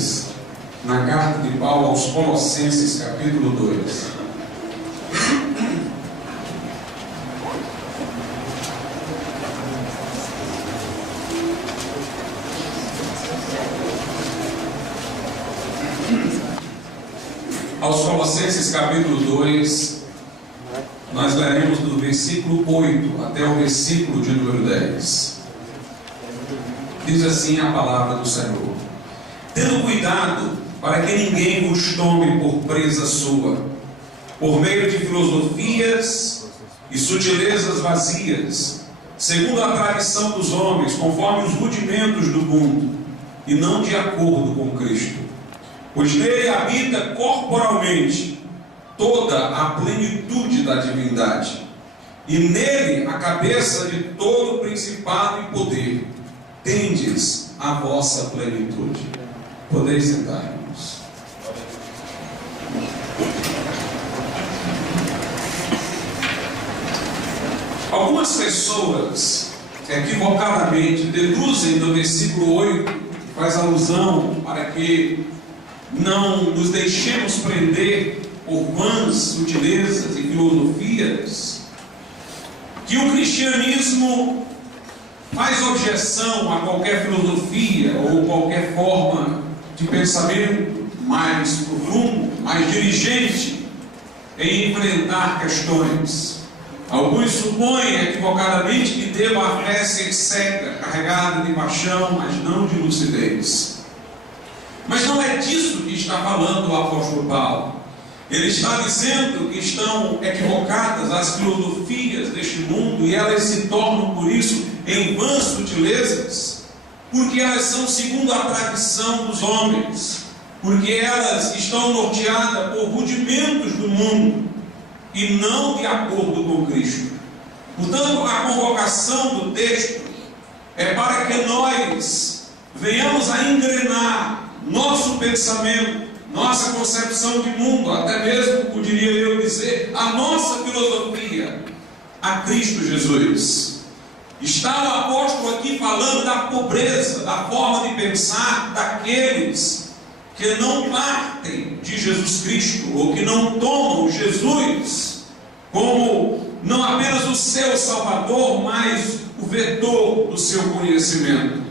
2, na carta de Paulo aos Colossenses, capítulo 2. Aos Colossenses, capítulo 2, nós leremos do versículo 8 até o versículo de número 10. Diz assim a palavra do Senhor: tendo cuidado para que ninguém vos tome por presa sua, por meio de filosofias e sutilezas vazias, segundo a tradição dos homens, conforme os rudimentos do mundo, e não de acordo com Cristo. Pois nele habita corporalmente toda a plenitude da divindade, e nele a cabeça de todo principado e poder. Tendes a vossa plenitude. Podeis sentar, irmãos. Algumas pessoas equivocadamente deduzem do versículo 8, que faz alusão para que não nos deixemos prender por vãs sutilezas e filosofias, que o cristianismo faz objeção a qualquer filosofia ou qualquer forma de pensamento mais profundo, mais diligente em enfrentar questões. Alguns supõem equivocadamente que deva a fé ser cega, carregada de paixão, mas não de lucidez. Mas não é disso que está falando o apóstolo Paulo. Ele está dizendo que estão equivocadas as filosofias deste mundo e elas se tornam, por isso, em vãs sutilezas, porque elas são segundo a tradição dos homens, porque elas estão norteadas por rudimentos do mundo e não de acordo com Cristo. Portanto, a convocação do texto é para que nós venhamos a engrenar nosso pensamento, nossa concepção de mundo, até mesmo, poderia eu dizer, a nossa filosofia, a Cristo Jesus. Está o apóstolo aqui falando da pobreza, da forma de pensar daqueles que não partem de Jesus Cristo, ou que não tomam Jesus como não apenas o seu Salvador, mas o vetor do seu conhecimento.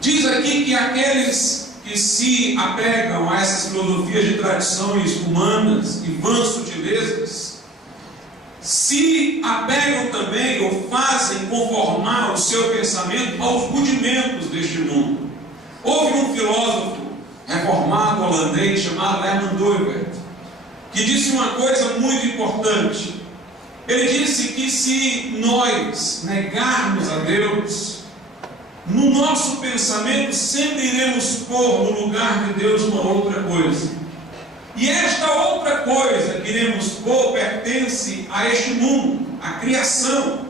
Diz aqui que aqueles que se apegam a essas filosofias de tradições humanas e vãs sutilezas, se apegam também ou fazem conformar o seu pensamento aos rudimentos deste mundo. Houve um filósofo reformado holandês chamado Herman Doivert, que disse uma coisa muito importante. Ele disse que se nós negarmos a Deus, no nosso pensamento sempre iremos pôr no lugar de Deus uma outra coisa. E esta outra coisa que iremos pôr pertence a este mundo, à criação.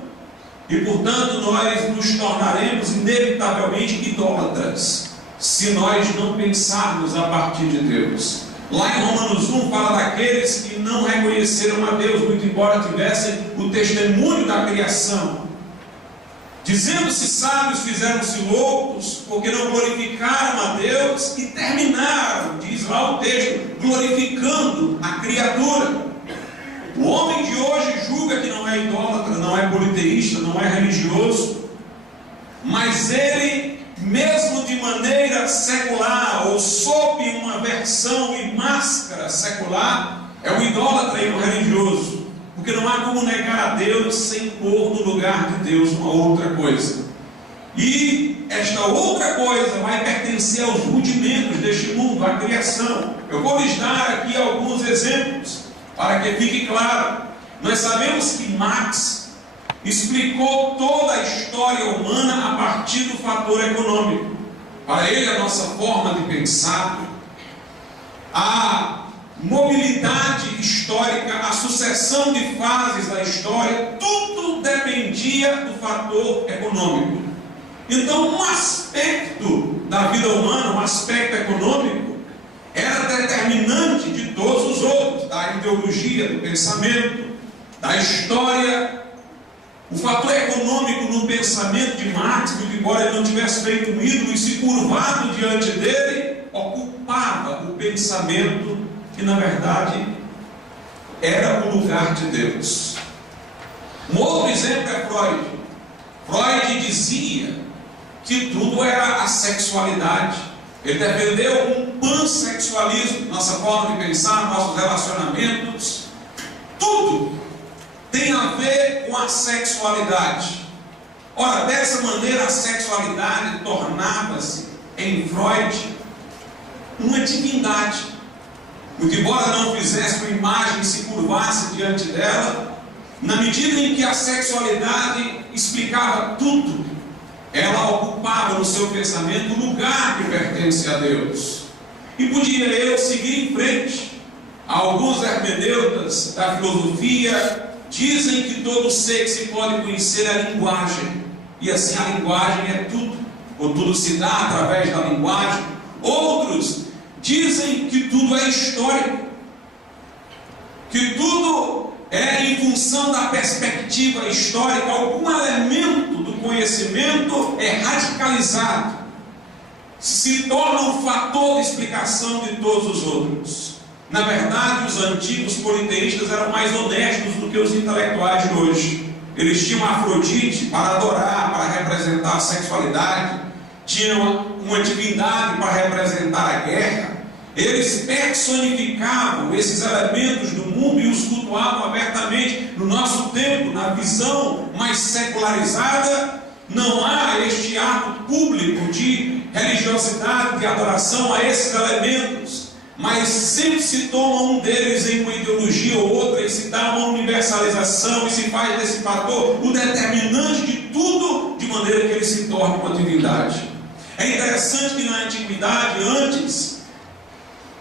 E portanto nós nos tornaremos inevitavelmente idólatras, se nós não pensarmos a partir de Deus. Lá em Romanos 1 fala daqueles que não reconheceram a Deus, muito embora tivessem o testemunho da criação. Dizendo-se sábios, fizeram-se loucos, porque não glorificaram a Deus e terminaram, diz lá o texto, glorificando a criatura. O homem de hoje julga que não é idólatra, não é politeísta, não é religioso, mas ele, mesmo de maneira secular, ou sob uma versão e máscara secular, é um idólatra e um religioso. Porque não há como negar a Deus sem pôr no lugar de Deus uma outra coisa. E esta outra coisa vai pertencer aos rudimentos deste mundo, à criação. Eu vou lhes dar aqui alguns exemplos, para que fique claro. Nós sabemos que Marx explicou toda a história humana a partir do fator econômico. Para ele, a nossa forma de pensar, a mobilidade histórica, a sucessão de fases da história, tudo dependia do fator econômico. Então, um aspecto da vida humana, um aspecto econômico, era determinante de todos os outros, da ideologia, do pensamento, da história O fator econômico no pensamento de Marx, que embora ele não tivesse feito um ídolo e se curvado diante dele, ocupava o pensamento que na verdade era o lugar de Deus. Um outro exemplo é Freud. Freud dizia que tudo era a sexualidade. Ele defendeu um pansexualismo, nossa forma de pensar, nossos relacionamentos. Tudo tem a ver com a sexualidade. Ora, dessa maneira a sexualidade tornava-se em Freud uma divindade. Muito embora não fizesse uma imagem e se curvasse diante dela, na medida em que a sexualidade explicava tudo, ela ocupava no seu pensamento o lugar que pertence a Deus. E podia eu seguir em frente. Alguns hermeneutas da filosofia dizem que todo ser que se pode conhecer é a linguagem, e assim a linguagem é tudo, ou tudo se dá através da linguagem. Outros dizem que tudo é histórico, que tudo é em função da perspectiva histórica. Algum elemento do conhecimento é radicalizado, se torna um fator de explicação de todos os outros. Na verdade, os antigos politeístas eram mais honestos do que os intelectuais de hoje. Eles tinham Afrodite para adorar, para representar a sexualidade, tinham uma divindade para representar a guerra. Eles personificavam esses elementos do mundo e os cultuavam abertamente. No nosso tempo, na visão mais secularizada, não há este ato público de religiosidade, de adoração a esses elementos, mas sempre se toma um deles em uma ideologia ou outra, e se dá uma universalização, e se faz desse fator o determinante de tudo, de maneira que ele se torne uma divindade. É interessante que na antiguidade, antes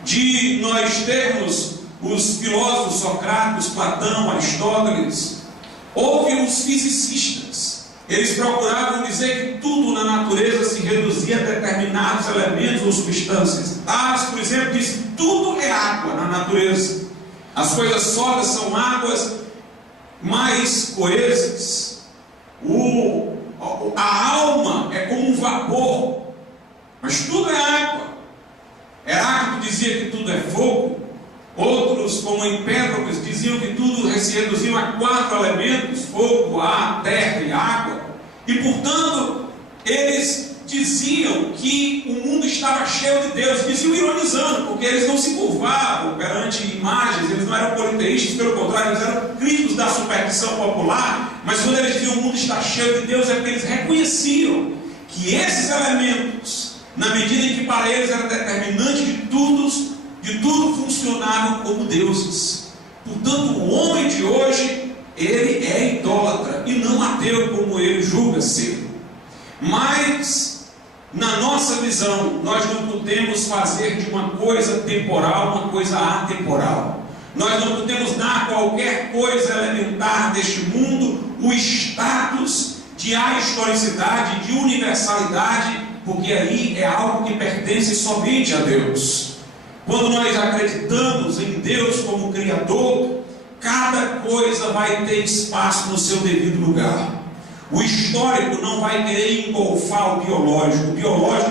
de nós termos os filósofos Sócrates, Platão, Aristóteles, houve os fisicistas. Eles procuravam dizer que tudo na natureza se reduzia a determinados elementos ou substâncias. Tales, por exemplo, diz que tudo é água na natureza. As coisas sólidas são águas mais coesas. A alma é como um vapor, mas tudo é água. Heráclito dizia que tudo é fogo. Outros, como Empédocles, diziam que tudo se reduziam a 4 elementos: fogo, ar, terra e água. E, portanto, eles diziam que o mundo estava cheio de Deus. Diziam ironizando, porque eles não se curvavam perante imagens, eles não eram politeístas, pelo contrário, eles eram críticos da superstição popular. Mas quando eles diziam o mundo está cheio de Deus, é porque eles reconheciam que esses elementos, na medida em que para eles era determinante de tudo funcionavam como deuses. Portanto, o homem de hoje, ele é idólatra e não ateu como ele julga ser. Mas, na nossa visão, nós não podemos fazer de uma coisa temporal uma coisa atemporal. Nós não podemos dar a qualquer coisa elementar deste mundo o status de ahistoricidade, de universalidade, porque aí é algo que pertence somente a Deus. Quando nós acreditamos em Deus como Criador, cada coisa vai ter espaço no seu devido lugar. O histórico não vai querer engolfar o biológico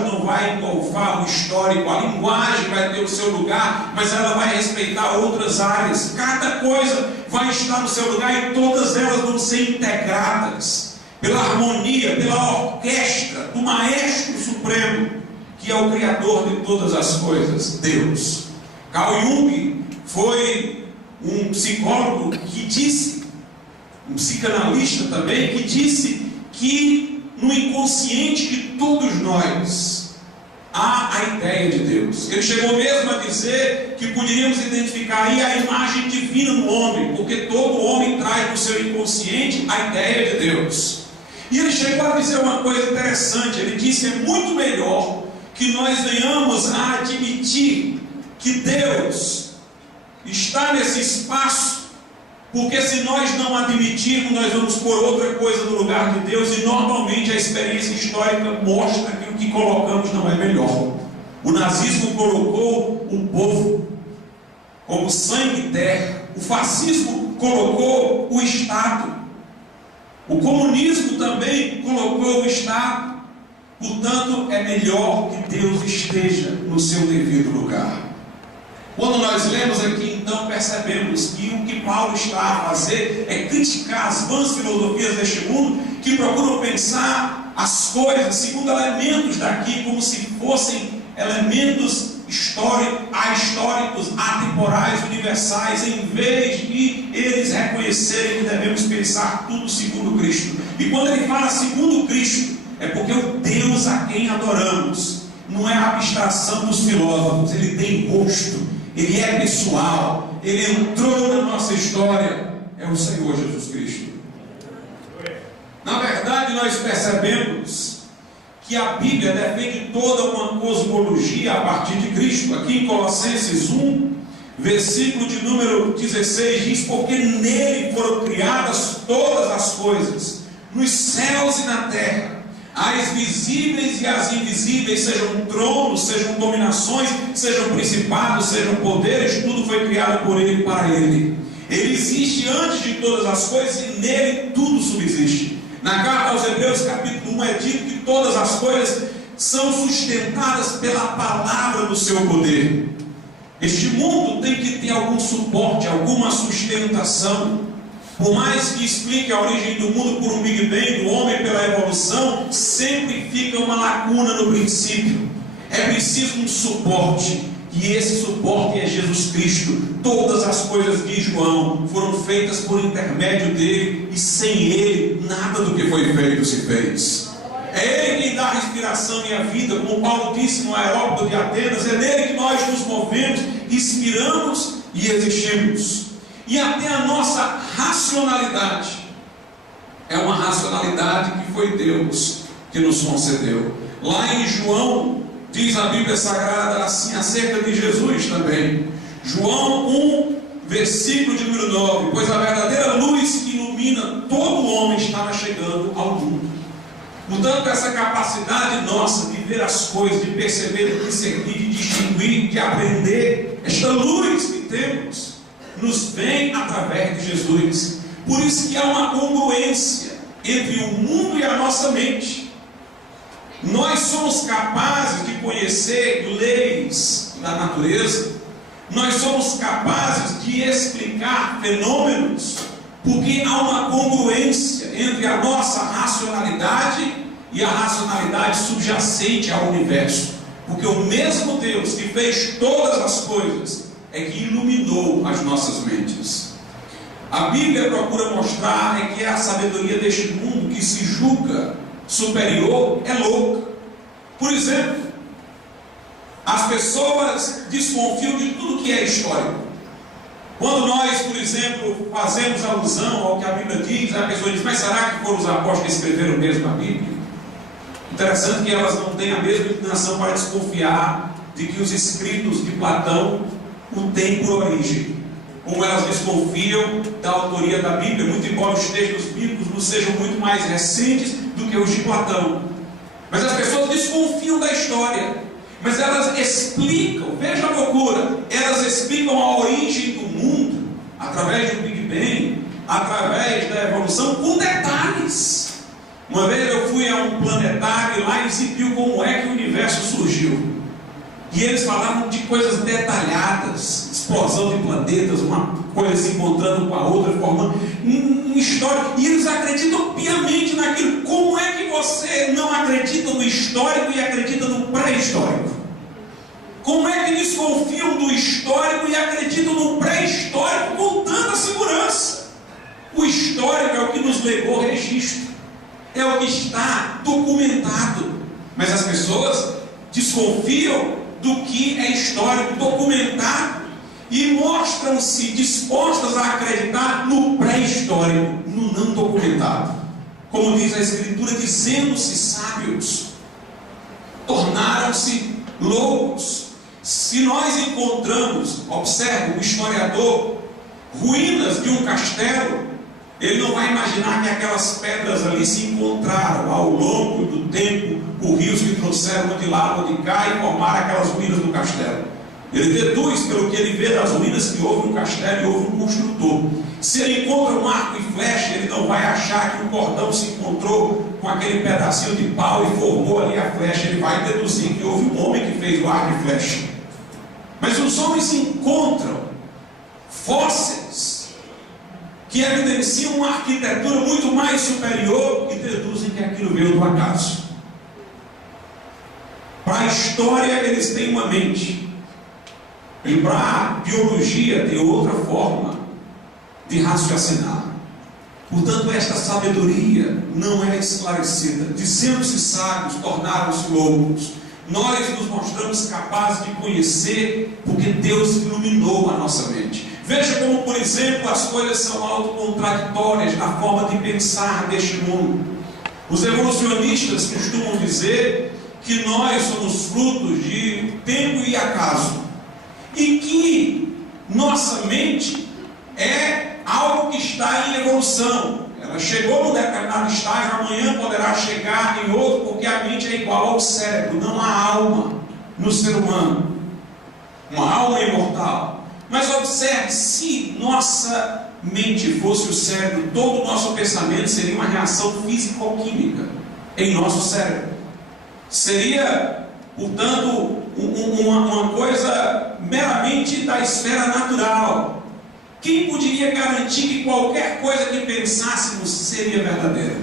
não vai engolfar o histórico, a linguagem vai ter o seu lugar, mas ela vai respeitar outras áreas. Cada coisa vai estar no seu lugar e todas elas vão ser integradas pela harmonia, pela orquestra do Maestro Supremo, que é o Criador de todas as coisas, Deus. Carl Jung foi um psicólogo que disse, um psicanalista também, que disse que no inconsciente de todos nós há a ideia de Deus. Ele chegou mesmo a dizer que poderíamos identificar aí a imagem divina no homem, porque todo homem traz no seu inconsciente a ideia de Deus. E ele chegou a dizer uma coisa interessante. Ele disse: é muito melhor que nós venhamos a admitir que Deus está nesse espaço, porque se nós não admitirmos, nós vamos pôr outra coisa no lugar de Deus, e normalmente a experiência histórica mostra que o que colocamos não é melhor. O nazismo colocou o povo como sangue e terra, o fascismo colocou o Estado. O comunismo também colocou o Estado. Portanto, é melhor que Deus esteja no seu devido lugar. Quando nós lemos aqui, então, percebemos que o que Paulo está a fazer é criticar as vãs filosofias deste mundo, que procuram pensar as coisas segundo elementos daqui, como se fossem elementos históricos, atemporais, universais, em vez de eles reconhecerem que devemos pensar tudo segundo Cristo. E quando ele fala segundo Cristo, é porque o Deus a quem adoramos não é a abstração dos filósofos, ele tem rosto, ele é pessoal, ele entrou na nossa história, é o Senhor Jesus Cristo. Na verdade, nós percebemos que a Bíblia defende toda uma cosmologia a partir de Cristo. Aqui em Colossenses 1, versículo de número 16, diz: porque nele foram criadas todas as coisas, nos céus e na terra, as visíveis e as invisíveis, sejam tronos, sejam dominações, sejam principados, sejam poderes, tudo foi criado por ele e para ele. Ele existe antes de todas as coisas e nele tudo subsiste. Na carta aos Hebreus, capítulo 1, é dito que todas as coisas são sustentadas pela palavra do seu poder. Este mundo tem que ter algum suporte, alguma sustentação. Por mais que explique a origem do mundo por um Big Bang, do homem pela evolução, sempre fica uma lacuna no princípio. É preciso um suporte, e esse suporte é Jesus Cristo. Todas as coisas de João foram feitas por intermédio dele, e sem ele, nada do que foi feito se fez. É ele quem dá a respiração e a vida, como Paulo disse no aerópago de Atenas. É nele que nós nos movemos, inspiramos e existimos. E até a nossa racionalidade é uma racionalidade que foi Deus que nos concedeu. Lá em João, diz a Bíblia Sagrada assim acerca de Jesus também. João 1, versículo de número 9: pois a verdadeira luz que ilumina todo homem estava chegando ao mundo. Portanto, essa capacidade nossa de ver as coisas, de perceber, de discernir, de distinguir, de aprender, esta luz que temos, nos vem através de Jesus. Por isso que há uma congruência entre o mundo e a nossa mente. Nós somos capazes de conhecer leis da natureza, nós somos capazes de explicar fenômenos, porque há uma congruência entre a nossa racionalidade e a racionalidade subjacente ao universo. Porque o mesmo Deus que fez todas as coisas é que iluminou as nossas mentes. A Bíblia procura mostrar que a sabedoria deste mundo, que se julga superior, é louca. Por exemplo, as pessoas desconfiam de tudo que é histórico. Quando nós, por exemplo, fazemos alusão ao que a Bíblia diz, a pessoa diz: mas será que foram os apóstolos que escreveram mesmo a Bíblia? Interessante que elas não têm a mesma inclinação para desconfiar de que os escritos de Platão o têm por origem, como elas desconfiam da autoria da Bíblia, muito embora os textos bíblicos não sejam muito mais recentes do que os de Platão. Mas as pessoas desconfiam da história, mas elas explicam, veja a loucura, elas explicam a origem do mundo através do Big Bang, através da evolução, com detalhes. Uma vez eu fui a um planetário lá e exibiu como é que o universo surgiu. E eles falavam de coisas detalhadas, explosão de planetas, uma coisa se encontrando com a outra, formando uma história. E eles acreditam piamente naquilo. Como é que você não acredita no histórico e acredita no pré-histórico? Como é que desconfiam do histórico e acreditam no pré-histórico com tanta segurança? O histórico é o que nos legou registro, é o que está documentado. Mas as pessoas desconfiam do que é histórico, documentado, e mostram-se dispostas a acreditar no pré-histórico, no não documentado. Como diz a Escritura, dizendo-se sábios, tornaram-se loucos. Se nós encontramos, observe, um historiador, ruínas de um castelo, ele não vai imaginar que aquelas pedras ali se encontraram ao longo do tempo, por rios que trouxeram de lá ou de cá e formaram aquelas ruínas do castelo. Ele deduz pelo que ele vê das ruínas que houve um castelo e houve um construtor. Se ele encontra um arco e flecha, ele não vai achar que o cordão se encontrou com aquele pedacinho de pau e formou ali a flecha. Ele vai deduzir que houve um homem que fez o arco e flecha. Mas os homens encontram fósseis que evidenciam uma arquitetura muito mais superior e deduzem que aquilo veio do acaso. Para a história eles têm uma mente, e para a biologia tem outra forma de raciocinar. Portanto, esta sabedoria não é esclarecida. Dizendo-se sábios, tornaram-se loucos. Nós nos mostramos capazes de conhecer porque Deus iluminou a nossa mente. Veja como, por exemplo, as coisas são autocontraditórias na forma de pensar deste mundo. Os evolucionistas costumam dizer que nós somos frutos de tempo e acaso, e que nossa mente é algo que está em evolução. Ela chegou num determinado estágio, amanhã poderá chegar em outro, porque a mente é igual ao cérebro. Não há alma no ser humano, uma alma imortal. Mas observe, se nossa mente fosse o cérebro, todo o nosso pensamento seria uma reação físico-química em nosso cérebro. Seria, portanto, uma coisa meramente da esfera natural. Quem poderia garantir que qualquer coisa que pensássemos seria verdadeira?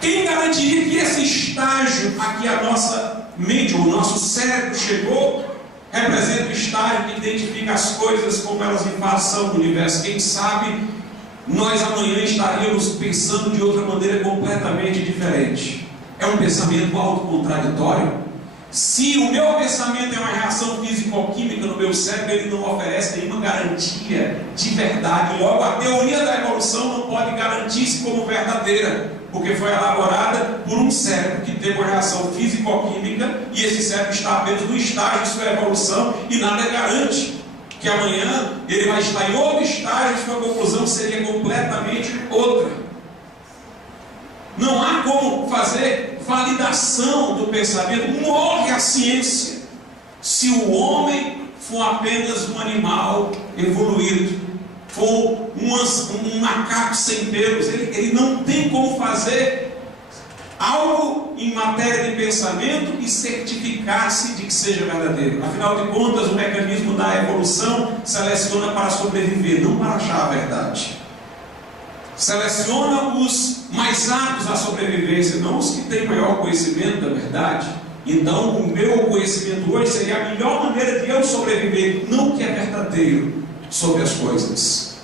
Quem garantiria que esse estágio a que a nossa mente ou o nosso cérebro chegou representa o estágio que identifica as coisas como elas de fato são no universo? Quem sabe nós amanhã estaríamos pensando de outra maneira completamente diferente. É um pensamento autocontraditório. Se o meu pensamento é uma reação físico-química no meu cérebro, ele não oferece nenhuma garantia de verdade. Logo, a teoria da evolução não pode garantir-se como verdadeira, porque foi elaborada por um cérebro que teve uma reação físico-química, e esse cérebro está apenas no estágio de sua evolução, e nada garante que amanhã ele vai estar em outro estágio e sua conclusão seria completamente outra. Não há como fazer validação do pensamento. Morre a ciência se o homem for apenas um animal evoluído, for um macaco sem pelos. Ele não tem como fazer algo em matéria de pensamento e certificar-se de que seja verdadeiro. Afinal de contas, o mecanismo da evolução seleciona para sobreviver, não para achar a verdade. Seleciona os mais aptos à sobrevivência, não os que têm maior conhecimento da verdade. Então, o meu conhecimento hoje seria a melhor maneira de eu sobreviver, não o que é verdadeiro sobre as coisas.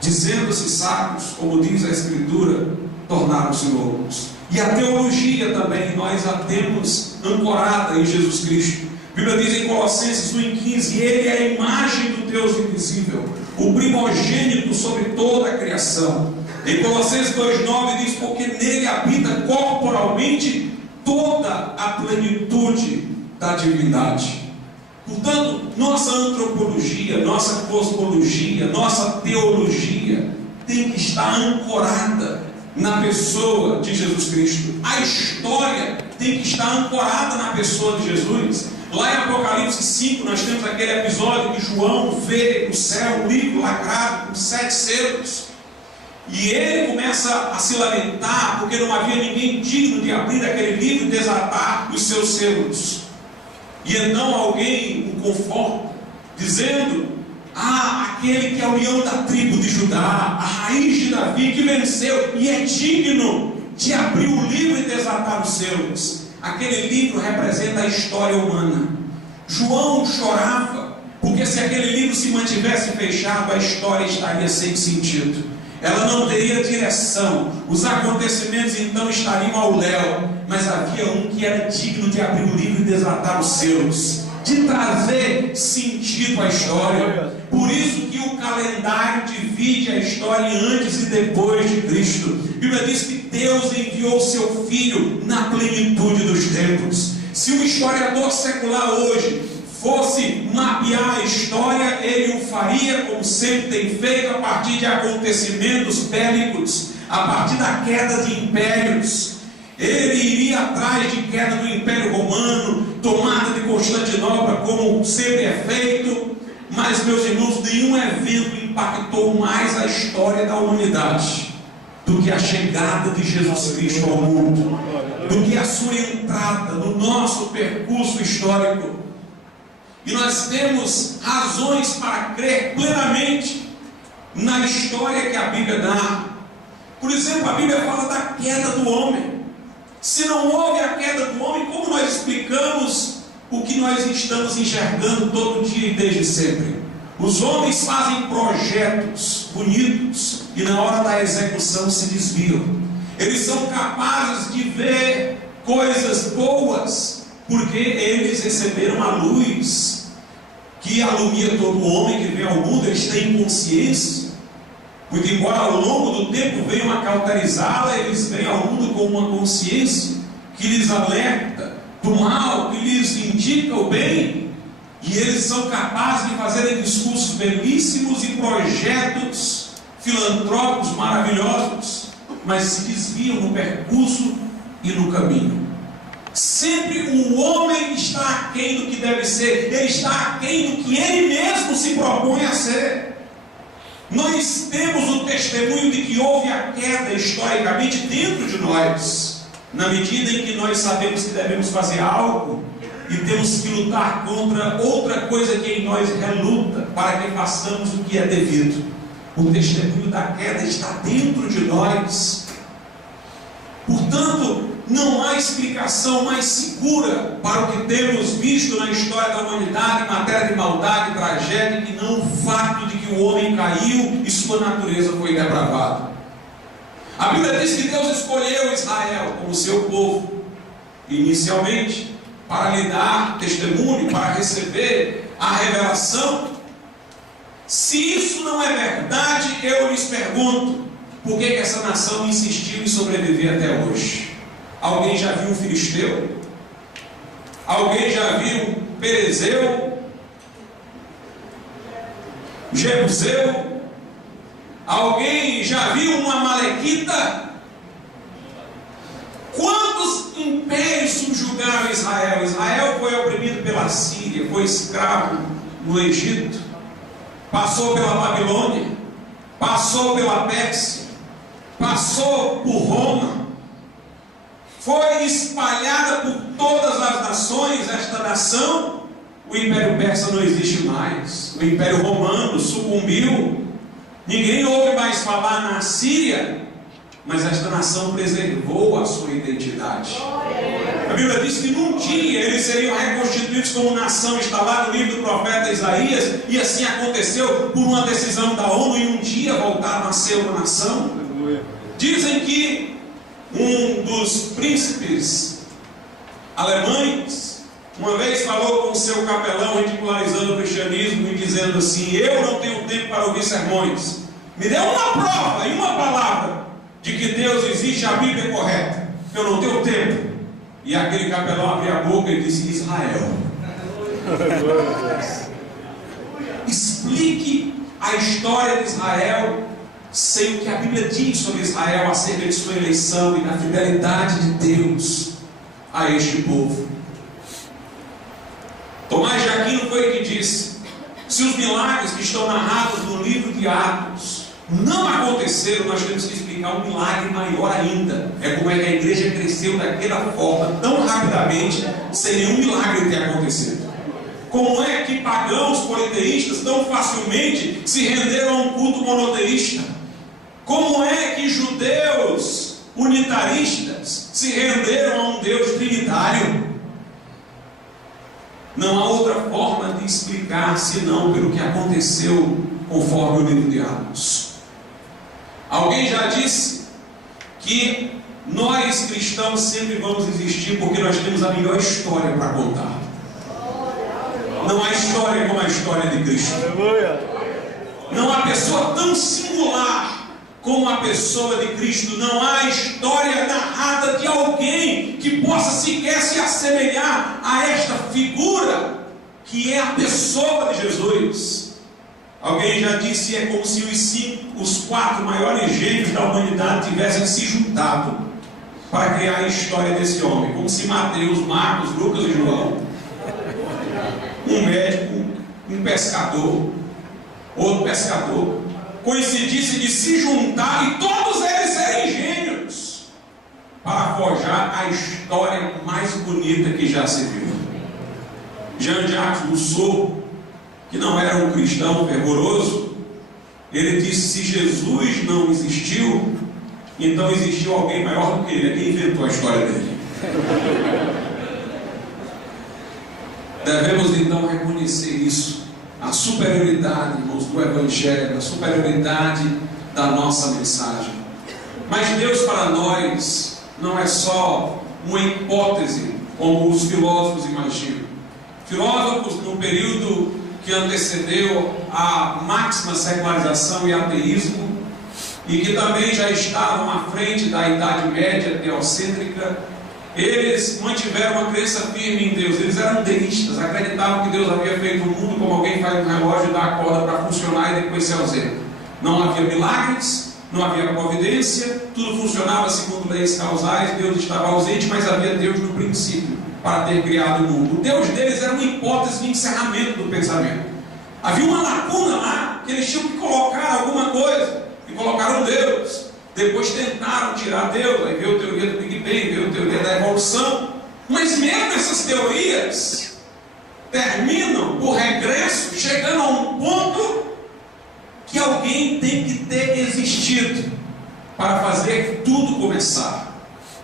Dizendo-se sábios, como diz a Escritura, tornaram-se loucos. E a teologia também, nós a temos ancorada em Jesus Cristo. A Bíblia diz em Colossenses 1,15: Ele é a imagem do Deus invisível, o primogênito sobre toda a criação. Em Colossenses 2,9 diz: porque nele habita corporalmente toda a plenitude da divindade. Portanto, nossa antropologia, nossa cosmologia, nossa teologia tem que estar ancorada na pessoa de Jesus Cristo. A história tem que estar ancorada na pessoa de Jesus. Lá em Apocalipse 5 nós temos aquele episódio que João vê no céu um livro lacrado com 7 selos, e ele começa a se lamentar porque não havia ninguém digno de abrir aquele livro e desatar os seus selos. E então alguém o conforta, dizendo: aquele que é o leão da tribo de Judá, a raiz de Davi, que venceu e é digno de abrir o livro e desatar os selos. Aquele livro representa a história humana. João chorava, porque se aquele livro se mantivesse fechado, a história estaria sem sentido. Ela não teria direção. Os acontecimentos então estariam ao léu. Mas havia um que era digno de abrir o livro e desatar os selos, de trazer sentido à história. Por isso que o calendário divide a história em antes e depois de Cristo. A Bíblia diz que Deus enviou o seu Filho na plenitude dos tempos. Se um historiador secular hoje fosse mapear a história, ele o faria como sempre tem feito, a partir de acontecimentos bélicos, a partir da queda de impérios. Ele iria atrás de queda do Império Romano, tomada de Constantinopla, como sempre é feito, mas, meus irmãos, nenhum evento impactou mais a história da humanidade do que a chegada de Jesus Cristo ao mundo, do que a sua entrada no nosso percurso histórico. E nós temos razões para crer plenamente na história que a Bíblia dá. Por exemplo, a Bíblia fala da queda do homem. Se não houve a queda do homem, como nós explicamos o que nós estamos enxergando todo dia e desde sempre? Os homens fazem projetos bonitos e na hora da execução se desviam. Eles são capazes de ver coisas boas porque eles receberam a luz que alumia todo homem que vem ao mundo. Eles têm consciência. Muito embora ao longo do tempo venham a cauterizá-la, eles vêm ao mundo com uma consciência que lhes alerta do mal, que lhes indica o bem. E eles são capazes de fazerem discursos belíssimos e projetos filantrópicos maravilhosos, mas se desviam no percurso e no caminho. Sempre o homem está aquém do que deve ser, ele está aquém do que ele mesmo se propõe a ser. Nós temos o testemunho de que houve a queda historicamente dentro de nós, na medida em que nós sabemos que devemos fazer algo e temos que lutar contra outra coisa que em nós reluta, para que façamos o que é devido. O testemunho da queda está dentro de nós. Portanto, não há explicação mais segura para o que temos visto na história da humanidade em matéria de maldade e tragédia, que não o fato de que o homem caiu e sua natureza foi depravada. A Bíblia diz que Deus escolheu Israel como seu povo, inicialmente, para lhe dar testemunho, para receber a revelação. Se isso não é verdade, eu lhes pergunto, por que essa nação insistiu em sobreviver até hoje? Alguém já viu um filisteu? Alguém já viu um perezeu? Jebuseu? Alguém já viu uma amalequita? Quantos impérios subjugaram Israel? Israel foi oprimido pela Síria, foi escravo no Egito, passou pela Babilônia, passou pela Pérsia, passou por Roma, foi espalhada por todas as nações. Esta nação, o Império Persa não existe mais, o Império Romano sucumbiu, ninguém ouve mais falar na Síria, mas esta nação preservou a sua identidade. A Bíblia diz que num dia eles seriam reconstituídos como nação. Está lá no livro do profeta Isaías, e assim aconteceu por uma decisão da ONU, e um dia voltaram a ser uma nação. Dizem que um dos príncipes alemães uma vez falou com o seu capelão, ridicularizando o cristianismo e dizendo assim: eu não tenho tempo para ouvir sermões, me dê uma prova e uma palavra de que Deus existe, a Bíblia é correta, eu não tenho tempo. E aquele capelão abriu a boca e disse: Israel. Explique a história de Israel sem o que a Bíblia diz sobre Israel acerca de sua eleição e da fidelidade de Deus a este povo. Tomás de Aquino foi que disse: se os milagres que estão narrados no livro de Atos não aconteceram, nós temos que explicar um milagre maior ainda. É como é que a igreja cresceu daquela forma, tão rapidamente, sem nenhum milagre ter acontecido. Como é que pagãos politeístas tão facilmente se renderam a um culto monoteísta? Como é que judeus unitaristas se renderam a um Deus trinitário? Não há outra forma de explicar senão pelo que aconteceu conforme o livro de Atos. Alguém já disse que nós cristãos sempre vamos existir porque nós temos a melhor história para contar. Não há história como a história de Cristo. Não há pessoa tão singular como a pessoa de Cristo. Não há história narrada de alguém que possa sequer se assemelhar a esta figura que é a pessoa de Jesus. Alguém já disse: é como se os 4 maiores gênios da humanidade tivessem se juntado para criar a história desse homem, como se Mateus, Marcos, Lucas e João um médico, um pescador, outro pescador, coincidisse de se juntar e todos eles serem gênios para forjar a história mais bonita que já se viu. Jean-Jacques Rousseau, que não era um cristão fervoroso, ele disse: se Jesus não existiu, então existiu alguém maior do que ele, quem inventou a história dele. Devemos então reconhecer isso, a superioridade, irmãos, do Evangelho, a superioridade da nossa mensagem. Mas Deus para nós não é só uma hipótese, como os filósofos imaginam. Filósofos no período que antecedeu a máxima secularização e ateísmo, e que também já estavam à frente da Idade Média teocêntrica, eles mantiveram uma crença firme em Deus. Eles eram deístas, acreditavam que Deus havia feito o mundo como alguém faz um relógio e dá a corda para funcionar e depois se ausenta. Não havia milagres, não havia providência, tudo funcionava segundo leis causais. Deus estava ausente, mas havia Deus no princípio para ter criado o mundo. O Deus deles era uma hipótese de encerramento do pensamento. Havia uma lacuna lá que eles tinham que colocar alguma coisa, e colocaram Deus. Depois tentaram tirar Deus, aí veio a teoria do Big Bang, veio a teoria da evolução. Mas mesmo essas teorias terminam por regresso, chegando a um ponto que alguém tem que ter existido para fazer tudo começar.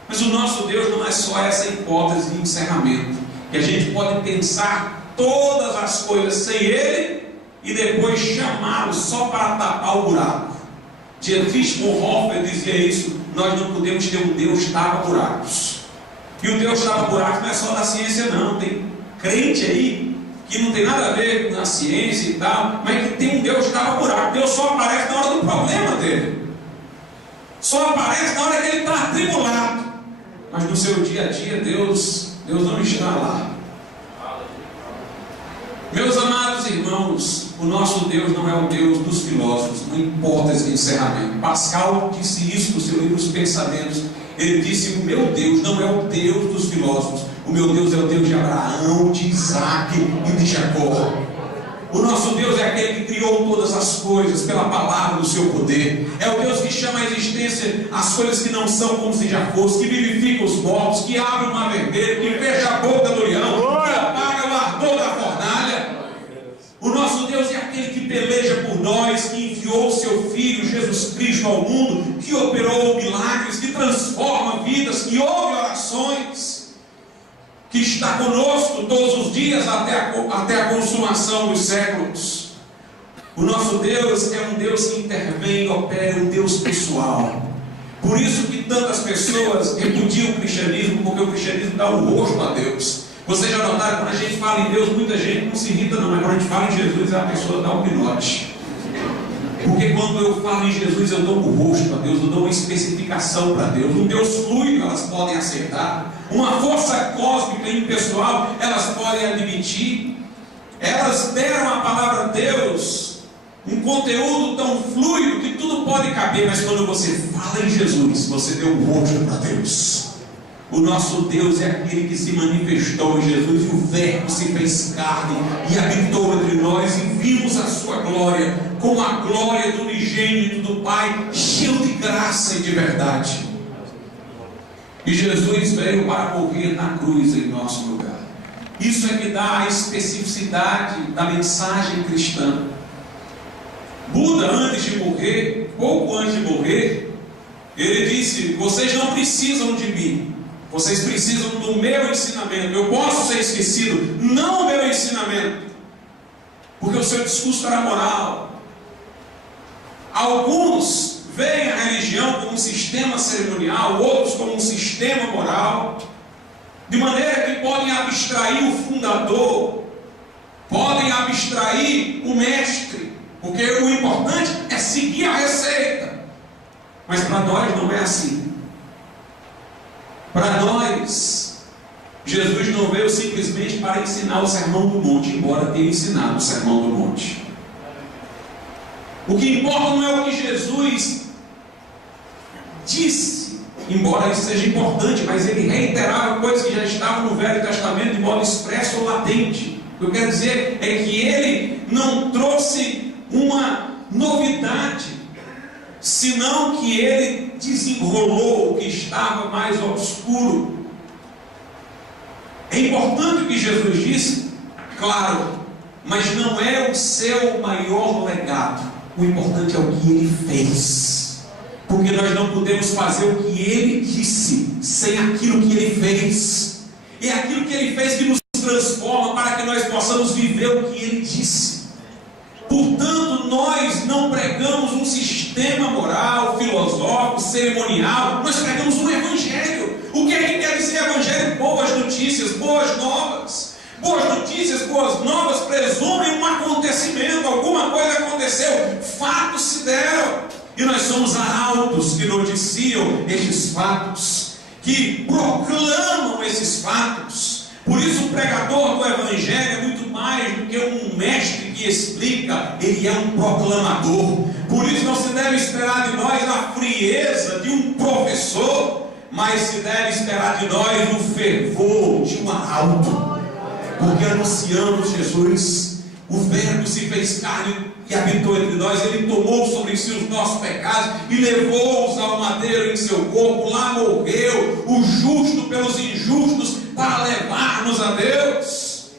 Mas o nosso Deus não é só essa hipótese de encerramento, que a gente pode pensar todas as coisas sem Ele e depois chamá-lo só para tapar o buraco. Dietrich Bonhoeffer dizia isso: nós não podemos ter um Deus tapa-buracos. E o Deus tapa-buracos não é só da ciência, não. Tem crente aí que não tem nada a ver com a ciência e tal, mas que tem um Deus tapa-buraco. Deus só aparece na hora do problema dele, só aparece na hora que ele está atribulado. Mas no seu dia a dia, Deus não está lá. Meus amados irmãos, o nosso Deus não é o Deus dos filósofos, uma hipótese de encerramento. Pascal disse isso no seu livro Os Pensamentos. Ele disse: o meu Deus não é o Deus dos filósofos, o meu Deus é o Deus de Abraão, de Isaac e de Jacó. O nosso Deus é aquele que criou todas as coisas pela palavra do seu poder. É o Deus que chama à existência as coisas que não são como se já fossem, que vivifica os mortos, que abre o mar vermelho, que fecha a boca do leão, que apaga o ardor da fornalha. O nosso Deus é aquele que peleja por nós, que enviou o seu Filho Jesus Cristo ao mundo, que operou milagres, que transforma vidas, que ouve orações, que está conosco todos os dias até a consumação dos séculos. O nosso Deus é um Deus que intervém e opera, um Deus pessoal. Por isso que tantas pessoas repudiam o cristianismo, porque o cristianismo dá o rosto a Deus. Vocês já notaram, quando a gente fala em Deus, muita gente não se irrita não, mas quando a gente fala em Jesus, a pessoa dá um pinote. Porque quando eu falo em Jesus, eu dou um rosto a Deus, eu dou uma especificação para Deus. Um Deus fluido, elas podem acertar. Uma força cósmica impessoal, elas podem admitir. Elas deram à palavra de Deus um conteúdo tão fluido que tudo pode caber. Mas quando você fala em Jesus, você deu um rosto para Deus. O nosso Deus é aquele que se manifestou em Jesus, e o Verbo se fez carne e habitou entre nós, e vimos a sua glória, como a glória do unigênito do Pai, cheio de graça e de verdade. E Jesus veio para morrer na cruz em nosso lugar. Isso é que dá a especificidade da mensagem cristã. Buda, antes de morrer, pouco antes de morrer, ele disse: vocês não precisam de mim, vocês precisam do meu ensinamento. Eu posso ser esquecido, não o meu ensinamento, porque o seu discurso era moral. Alguns veem a religião como um sistema cerimonial, outros como um sistema moral, de maneira que podem abstrair o fundador, podem abstrair o mestre, porque o importante é seguir a receita. Mas para nós não é assim. Para nós, Jesus não veio simplesmente para ensinar o Sermão do Monte, embora tenha ensinado o Sermão do Monte. O que importa não é o que Jesus disse, embora isso seja importante, mas ele reiterava coisas que já estavam no Velho Testamento de modo expresso ou latente. O que eu quero dizer é que ele não trouxe uma novidade, senão que ele desenrolou o que estava mais obscuro. É importante o que Jesus disse, claro, mas não é o seu maior legado. O importante é o que ele fez, porque nós não podemos fazer o que ele disse sem aquilo que ele fez. É aquilo que ele fez que nos transforma para que nós possamos viver o que ele disse. Portanto, nós não pregamos um sistema moral, filosófico, cerimonial, nós pregamos um evangelho. O que é que quer dizer evangelho? Boas notícias, boas novas. Boas notícias, boas novas presumem um acontecimento, alguma coisa aconteceu, fatos se deram, e nós somos arautos que noticiam estes fatos, que proclamam esses fatos. Por isso o pregador do evangelho é muito mais do que um mestre que explica, ele é um proclamador. Por isso não se deve esperar de nós a frieza de um professor, mas se deve esperar de nós o fervor de um arauto, porque anunciamos Jesus. O Verbo se fez carne e habitou entre nós. Ele tomou sobre si os nossos pecados e levou-os ao madeiro em seu corpo. Lá morreu o justo pelos injustos para levar-nos a Deus.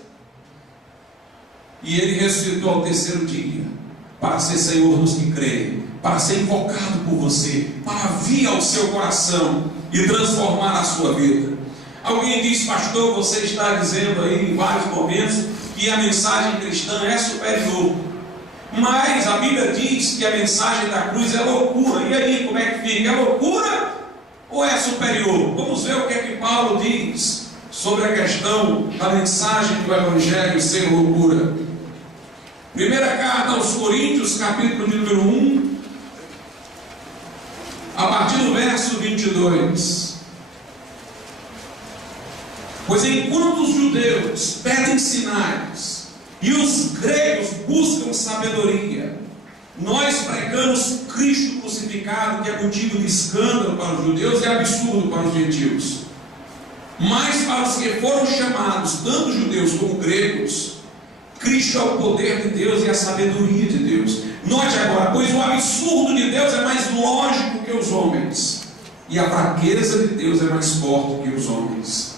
E ele ressuscitou ao terceiro dia para ser Senhor dos que creem, para ser invocado por você, para vir ao seu coração e transformar a sua vida. Alguém diz: pastor, você está dizendo aí em vários momentos que a mensagem cristã é superior, mas a Bíblia diz que a mensagem da cruz é loucura. E aí, como é que fica? É loucura ou é superior? Vamos ver o que é que Paulo diz sobre a questão da mensagem do evangelho ser loucura. Primeira carta aos Coríntios, capítulo de número 1, a partir do verso 22. Pois enquanto os judeus pedem sinais e os gregos buscam sabedoria, nós pregamos Cristo crucificado, que é motivo de escândalo para os judeus e absurdo para os gentios. Mas para os que foram chamados, tanto judeus como gregos, Cristo é o poder de Deus e a sabedoria de Deus. Note agora: pois o absurdo de Deus é mais lógico que os homens, e a fraqueza de Deus é mais forte que os homens.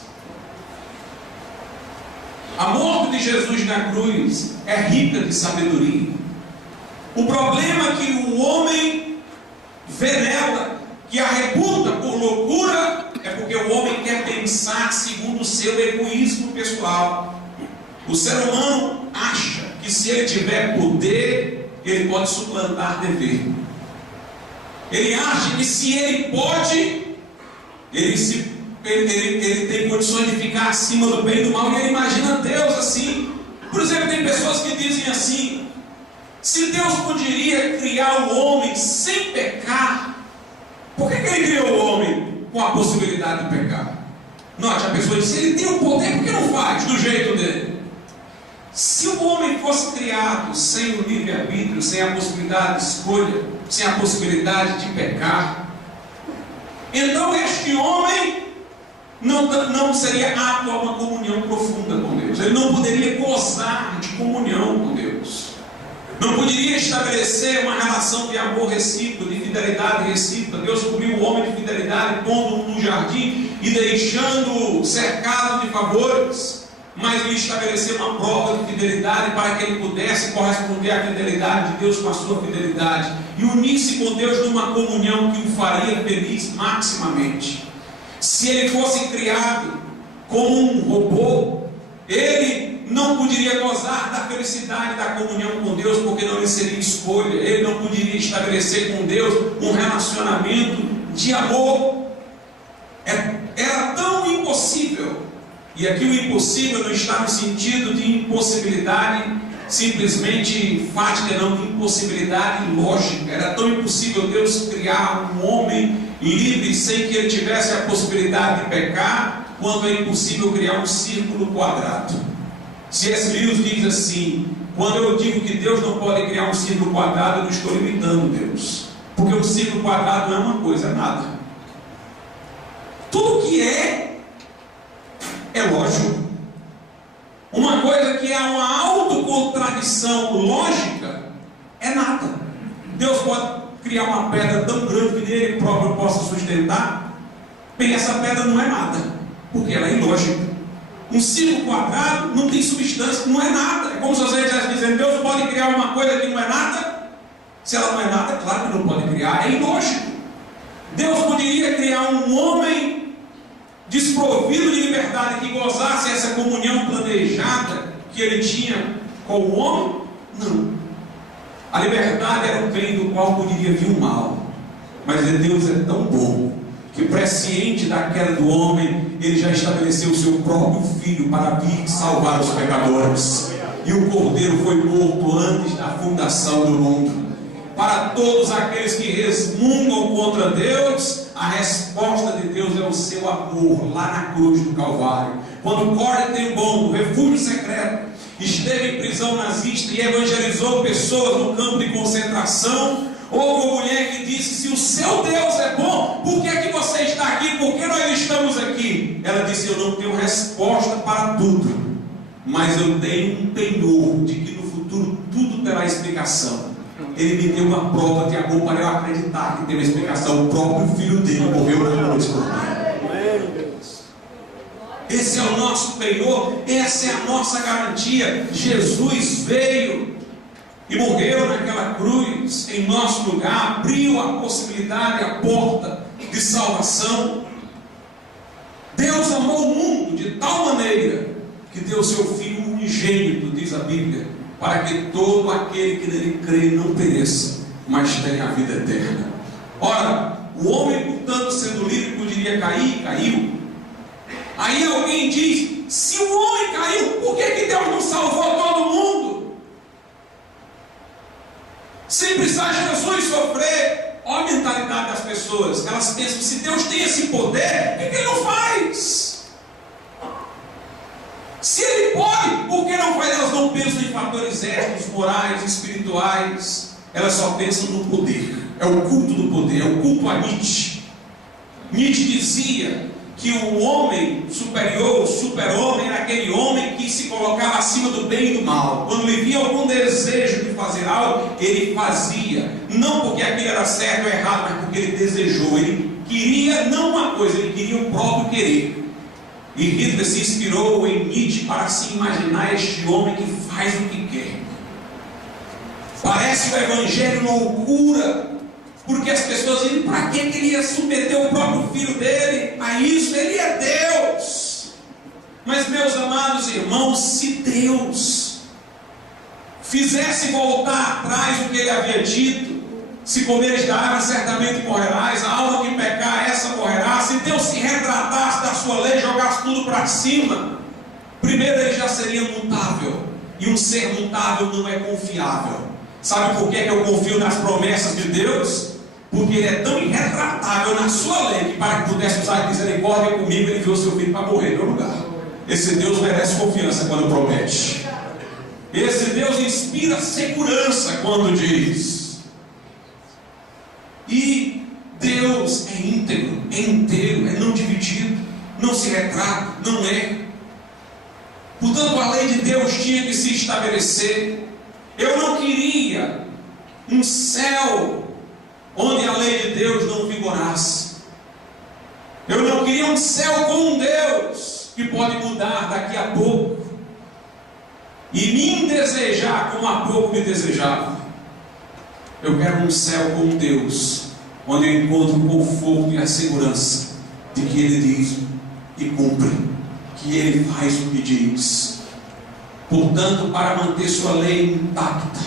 A morte de Jesus na cruz é rica de sabedoria. O problema é que o homem vê nela, que a reputa por loucura, é porque o homem quer pensar segundo o seu egoísmo pessoal. O ser humano acha que se ele tiver poder, ele pode suplantar dever. Ele acha que se ele pode, ele tem condições de ficar acima do bem e do mal, e ele imagina Deus assim. Por exemplo, tem pessoas que dizem assim: se Deus poderia criar o homem sem pecar, por que ele criou o homem com a possibilidade de pecar? Note, a pessoa diz: se ele tem o poder, por que não faz do jeito dele? Se o homem fosse criado sem o livre-arbítrio, sem a possibilidade de escolha, sem a possibilidade de pecar, então este homem não seria apto a uma comunhão profunda com Deus. Ele não poderia gozar de comunhão com Deus. Não poderia estabelecer uma relação de amor recíproco, de fidelidade recíproca. Deus cobriu o homem de fidelidade, pondo-o no jardim e deixando-o cercado de favores, mas lhe estabeleceu uma prova de fidelidade para que ele pudesse corresponder à fidelidade de Deus com a sua fidelidade e unir-se com Deus numa comunhão que o faria feliz maximamente. Se ele fosse criado como um robô, ele não poderia gozar da felicidade da comunhão com Deus, porque não lhe seria escolha. Ele não poderia estabelecer com Deus um relacionamento de amor. Era tão impossível. E aqui o impossível não está no sentido de impossibilidade simplesmente fática, não, de impossibilidade lógica. Era tão impossível Deus criar um homem livre sem que ele tivesse a possibilidade de pecar, quanto é impossível criar um círculo quadrado. C.S. Lewis diz assim: quando eu digo que Deus não pode criar um círculo quadrado, eu não estou limitando Deus, porque um círculo quadrado não é uma coisa, é nada. Tudo que é lógico. Uma coisa coisa que é uma autocontradição lógica, é nada. Deus pode criar uma pedra tão grande que nem Ele próprio possa sustentar. Bem, essa pedra não é nada, porque ela é ilógica. Um círculo quadrado não tem substância, não é nada. É como se você estivesse dizendo: Deus pode criar uma coisa que não é nada? Se ela não é nada, claro que não pode criar, é ilógico. Deus poderia criar um homem desprovido de liberdade, que gozasse essa comunhão planejada que Ele tinha com o homem? Não. A liberdade era o bem do qual poderia vir o mal. Mas Deus é tão bom que, presciente da queda do homem, Ele já estabeleceu o seu próprio Filho para vir salvar os pecadores. E o Cordeiro foi morto antes da fundação do mundo. Para todos aqueles que resmungam contra Deus, a resposta de Deus é o seu amor lá na cruz do Calvário. Quando Corrie ten Boom, do refúgio secreto, esteve em prisão nazista e evangelizou pessoas no campo de concentração, houve uma mulher que disse: se o seu Deus é bom, por que é que você está aqui? Por que nós estamos aqui? Ela disse: eu não tenho resposta para tudo, mas eu tenho um penhor de que no futuro tudo terá explicação. Ele me deu uma prova de amor para eu acreditar que tem uma explicação. O próprio filho dele morreu na cruz por mim. Esse é o nosso penhor, essa é a nossa garantia. Jesus veio e morreu naquela cruz em nosso lugar, abriu a possibilidade, a porta de salvação. Deus amou o mundo de tal maneira que deu seu Filho unigênito, diz a Bíblia, para que todo aquele que nele crê não pereça, mas tenha a vida eterna. Ora, o homem, portanto, sendo livre, poderia cair, e caiu. Aí alguém diz: se o homem caiu, por que Deus não salvou todo mundo? Sem precisar Jesus sofrer. Olha a mentalidade das pessoas. Elas pensam: se Deus tem esse poder, por que Ele não faz? Se Ele pode, por que não faz? Elas não pensam em fatores éticos, morais, espirituais. Elas só pensam no poder. É o culto do poder, é o culto a Nietzsche. Nietzsche dizia que o homem superior, o super-homem, era aquele homem que se colocava acima do bem e do mal. Quando lhe vinha algum desejo de fazer algo, ele fazia. Não porque aquilo era certo ou errado, mas porque ele desejou. Ele queria não uma coisa, ele queria o próprio querer. E Hitler se inspirou em Nietzsche para se imaginar este homem que faz o que quer. Parece o evangelho loucura, porque as pessoas dizem: para que ele ia submeter o próprio filho dele a isso? Ele é Deus. Mas, meus amados irmãos, se Deus fizesse voltar atrás do que Ele havia dito: se comeres da árvore, certamente morrerás, a alma que pecar, essa morrerá. Se Deus se retratasse da sua lei, jogasse tudo para cima, primeiro Ele já seria mutável, e um ser mutável não é confiável. Sabe por que eu confio nas promessas de Deus? Porque Ele é tão irretratável na sua lei, que para que pudesse usar misericórdia comigo, Ele enviou seu filho para morrer no meu lugar. Esse Deus merece confiança quando promete. Esse Deus inspira segurança quando diz. E Deus é íntegro, é inteiro, é não dividido, não se retrata, não é. Portanto, a lei de Deus tinha que se estabelecer. Eu não queria um céu onde a lei de Deus não vigorasse. Eu não queria um céu com um Deus que pode mudar daqui a pouco e me desejar como há pouco me desejava. Eu quero um céu com um Deus onde eu encontro o conforto e a segurança de que Ele diz e cumpre, que Ele faz o que diz. Portanto, para manter sua lei intacta,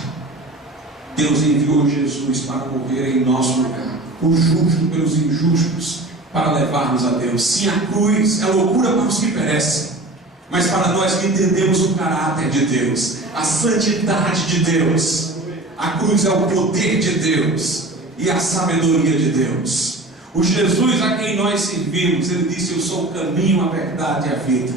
Deus enviou Jesus para morrer em nosso lugar, o justo pelos injustos, para levar-nos a Deus. Sim, a cruz é loucura para os que perecem, mas para nós que entendemos o caráter de Deus, a santidade de Deus, a cruz é o poder de Deus e a sabedoria de Deus. O Jesus a quem nós servimos, Ele disse: eu sou o caminho, a verdade e a vida.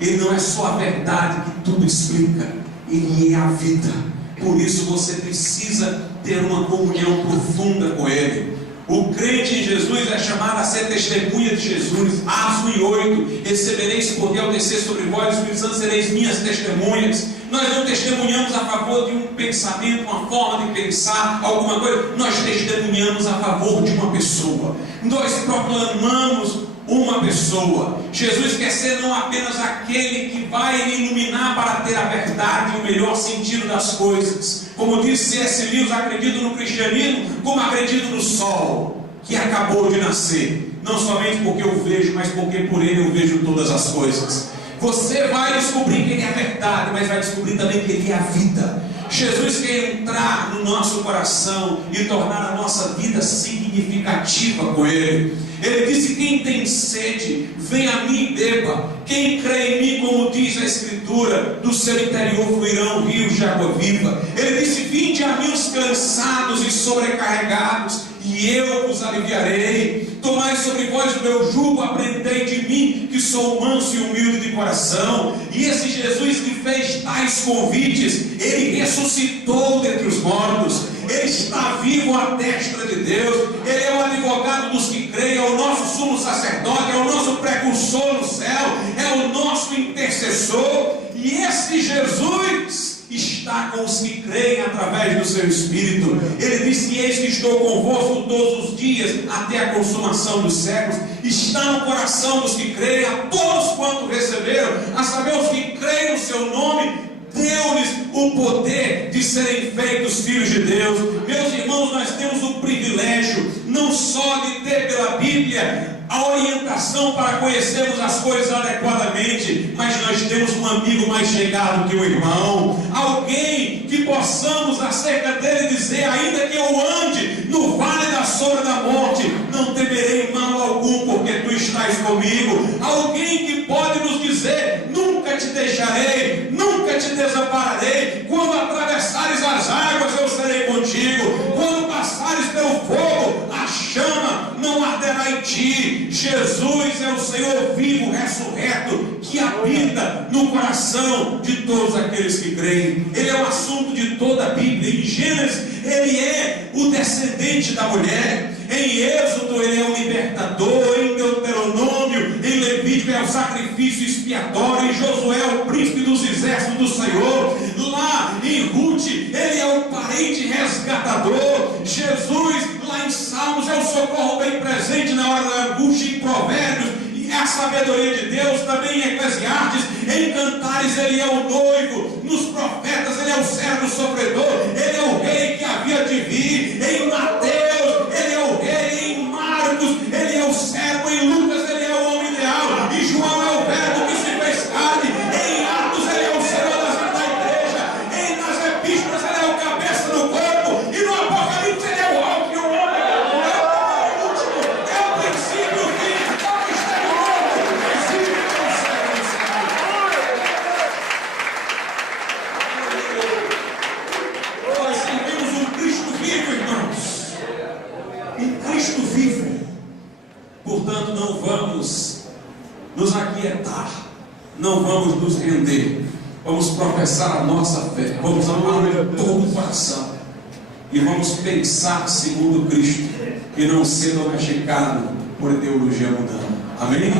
Ele não é só a verdade que tudo explica, Ele é a vida. Por isso você precisa ter uma comunhão profunda com Ele. O crente em Jesus é chamado a ser testemunha de Jesus. Atos 1:8: recebereis poder ao descer sobre vós, o Espírito Santo, sereis minhas testemunhas. Nós não testemunhamos a favor de um pensamento, uma forma de pensar, alguma coisa. Nós testemunhamos a favor de uma pessoa. Nós proclamamos uma pessoa. Jesus quer ser não apenas aquele que vai iluminar para ter a verdade e o melhor sentido das coisas. Como disse C.S. Lewis, acredito no cristianismo como acredito no sol que acabou de nascer, não somente porque eu vejo, mas porque por ele eu vejo todas as coisas. Você vai descobrir que ele é a verdade, mas vai descobrir também que ele é a vida. Jesus quer entrar no nosso coração e tornar a nossa vida significativa com ele. Ele disse: quem tem sede, vem a mim e beba. Quem crê em mim, como diz a Escritura, do seu interior fluirão rios de água viva. Ele disse: vinde a mim os cansados e sobrecarregados, e eu vos aliviarei. Tomai sobre vós o meu jugo, aprendei de mim, que sou manso e humilde de coração. E esse Jesus que fez tais convites, ele ressuscitou dentre os mortos. Ele está vivo à destra de Deus. Ele é o advogado dos que creem, é o nosso sumo sacerdote, é o nosso precursor no céu, é o nosso intercessor. E esse Jesus está com os que creem através do seu Espírito. Ele disse: eis que estou convosco todos os dias até a consumação dos séculos. Está no coração dos que creem, a todos quanto receberam, a saber, os que creem no seu nome, deu-lhes o poder de serem feitos filhos de Deus. Meus irmãos, nós temos o privilégio não só de ter pela Bíblia a orientação para conhecermos as coisas adequadamente, mas nós temos um amigo mais chegado que o irmão, alguém que possamos acerca dele dizer: ainda que eu ande no vale da sombra da morte, não temerei mal algum, porque tu estás comigo. Alguém que pode nos dizer: nunca te deixarei, nunca te desampararei. Quando atravessares as águas, eu serei contigo. Quando passares pelo fogo, a chama não arderá em ti. Jesus é o Senhor vivo, ressurreto, que habita no coração de todos aqueles que creem. Ele é o assunto de toda a Bíblia. Em Gênesis, ele é o descendente da mulher. Em Êxodo, ele é o libertador. Em Deuteronômio, em Levítico, é o sacrifício expiatório. Em Josué, é o príncipe dos exércitos do Senhor. Lá em Ruth, ele é o parente resgatador. Jesus, lá em Salmos, é o socorro bem presente na hora da angústia. Em Provérbios, é a sabedoria de Deus. Também em Eclesiastes, em Cantares, ele é o noivo. Nos profetas, ele é o servo sofredor. Ele é o rei que havia de vir. Em Mateus, ele é o rei. Em Marcos, ele é o servo. Em Lucas, ele é o homem ideal. E João é o verbo que se fez carne. Em Atos, ele é o Senhor da igreja. Nas epístolas, ele é o cabeça do corpo. E no Apocalipse, ele é o alvo e o homem. É o último, é o princípio, o fim, é o mistério novo, o princípio, é o século do Senhor. Nós servimos um Cristo vivo, irmãos. Um Cristo vivo. Portanto, não vamos nos aquietar, não vamos nos render, vamos professar a nossa fé, vamos amar de todo o coração e vamos pensar segundo Cristo e não ser domesticado por ideologia mundana. Amém?